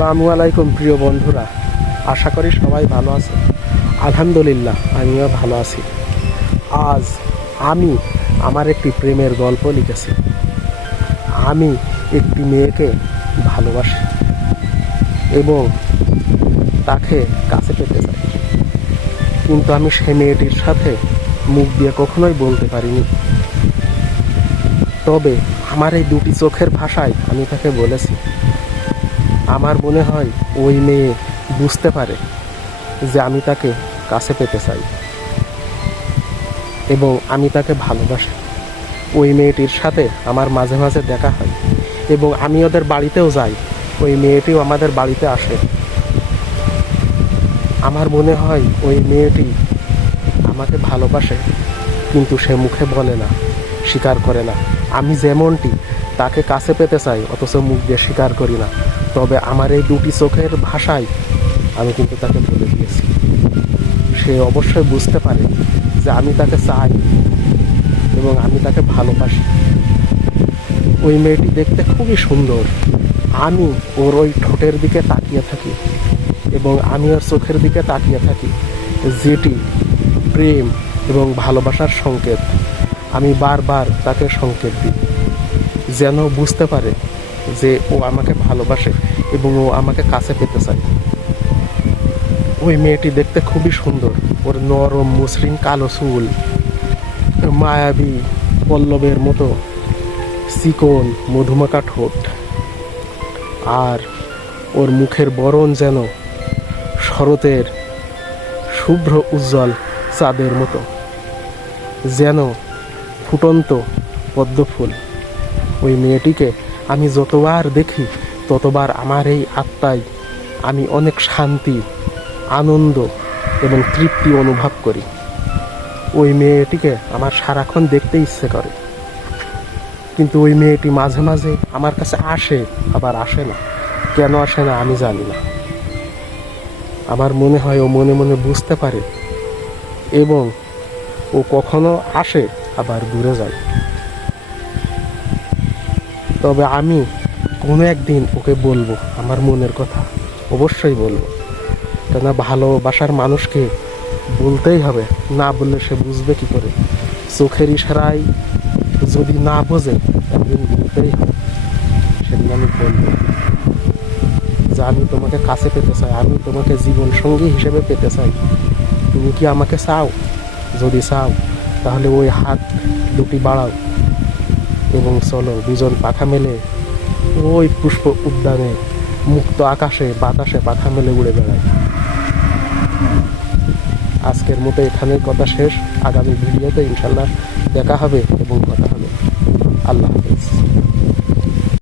আসসালামু আলাইকুম, প্রিয় বন্ধুরা। আশা করি সবাই ভালো আছে আলহামদুলিল্লাহ, আমিও ভালো আছি। আজ আমি আমার একটি প্রেমের গল্প লিখেছি। আমি একটি মেয়েকে ভালোবাসি এবং তাকে কাছে পেতে চাই। কিন্তু আমি সে মেয়েটির সাথে মুখ দিয়ে কখনোই বলতে পারিনি। তবে আমার এই দুটি চোখের ভাষায় আমি তাকে বলেছি আমার মনে হয় ওই মেয়ে বুঝতে পারে যে আমি তাকে কাছে পেতে চাই এবং আমি তাকে ভালোবাসি। ওই মেয়েটির সাথে আমার মাঝে মাঝে দেখা হয় এবং আমি ওদের বাড়িতেও যাই। ওই মেয়েটিও আমাদের বাড়িতে আসে। আমার মনে হয় ওই মেয়েটি আমাকে ভালোবাসে, কিন্তু সে মুখে বলে না, স্বীকার করে না। আমি যেমনটি তাকে কাছে পেতে চাই, অথচ মুখ দিয়ে স্বীকার করি না। তবে আমার এই দুটি চোখের ভাষায় আমি কিন্তু তাকে বলে দিয়েছি। সে অবশ্যই বুঝতে পারে যে আমি তাকে চাই এবং আমি তাকে ভালোবাসি। ওই মেয়েটি দেখতে খুবই সুন্দর। আমি ওর ওই ঠোঁটের দিকে তাকিয়ে থাকি এবং আমি ওর চোখের দিকে তাকিয়ে থাকি, যেটি প্রেম এবং ভালোবাসার সংকেত। আমি বারবার তাকে সংকেত দিই, যেন বুঝতে পারে যে ও আমাকে ভালোবাসে এবং ও আমাকে কাছে পেতে চায়। ওই মেয়েটি দেখতে খুবই সুন্দর। ওর নরম, মসৃণ কালো চুল, মায়াবী পল্লবের মতো চিকন মধুমাখা ঠোঁট, আর ওর মুখের বরণ যেন শরতের শুভ্র উজ্জ্বল চাঁদের মতো, যেন ফুটন্ত পদ্মফুল। ওই মেয়েটিকে আমি যতবার দেখি, ততবার আমার এই আত্মায় আমি অনেক শান্তি, আনন্দ এবং তৃপ্তি অনুভব করি। ওই মেয়েটিকে আমার সারাক্ষণ দেখতে ইচ্ছে করে। কিন্তু ওই মেয়েটি মাঝে মাঝে আমার কাছে আসে, আবার আসে না। কেন আসে না আমি জানি না। আমার মনে হয় ও মনে মনে বুঝতে পারে এবং ও কখনো আসে, আবার দূরে যায়। তবে আমি কোনো একদিন ওকে বলব, আমার মনের কথা। অবশ্যই বলব। কেননা ভালোবাসার মানুষকে বলতেই হবে, না বললে সে বুঝবে কি করে। চোখের ইশারায় যদি না বোঝে, একদিন বলতেই হবে। সেদিন আমি বলব। যে আমি তোমাকে কাছে পেতে চাই, আমি তোমাকে জীবন সঙ্গী হিসেবে পেতে চাই। তুমি কি আমাকে চাও? যদি চাও, তাহলে ওই হাত দুটি বাড়াও। এবং চলো দুজন পাখা মেলে ওই পুষ্প উদ্যানে মুক্ত আকাশে, বাতাসে পাখা মেলে উড়ে বেড়ায় আজকের মতো এখানে কথা শেষ। আগামী ভিডিওতে ইনশাল্লাহ দেখা হবে এবং কথা হবে। আল্লাহ হাফেজ।